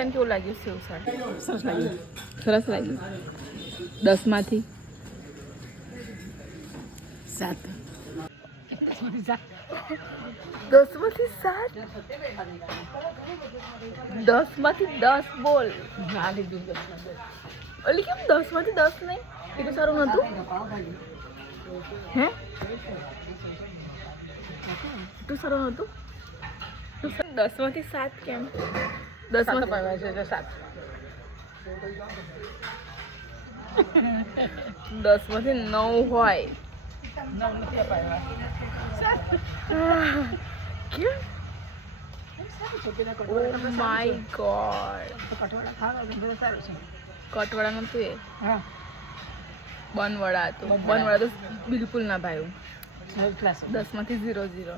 વાળાને કેવું લાગ્યું સેવ શાક? સરસ લાગ્યું. સરસ લાગ્યું. 10 માંથી 7. 10 માંથી 7? 10 માંથી 10 બોલ. ના લીધું 10. ઓલી કેમ 10 માંથી 10 નહીં? એ તો સારું નતું. હે તો સારું નતું. 10 માંથી 7 કેમ? 10 7 માંથી પાવ્યા છે એટલે 7. 10 માંથી 9 હોય. 9 નથી પાવ્યા. 7. કેમ? સારું ઓ માય ગોડ. કઠોળા ખાવા બધું સારું છે. કટવાળા નતું એ, હા બનવડા હતું. બનવડા તો બિલકુલ ના ભાવ્યું. 12 ક્લાસ 10 માંથી 0 0.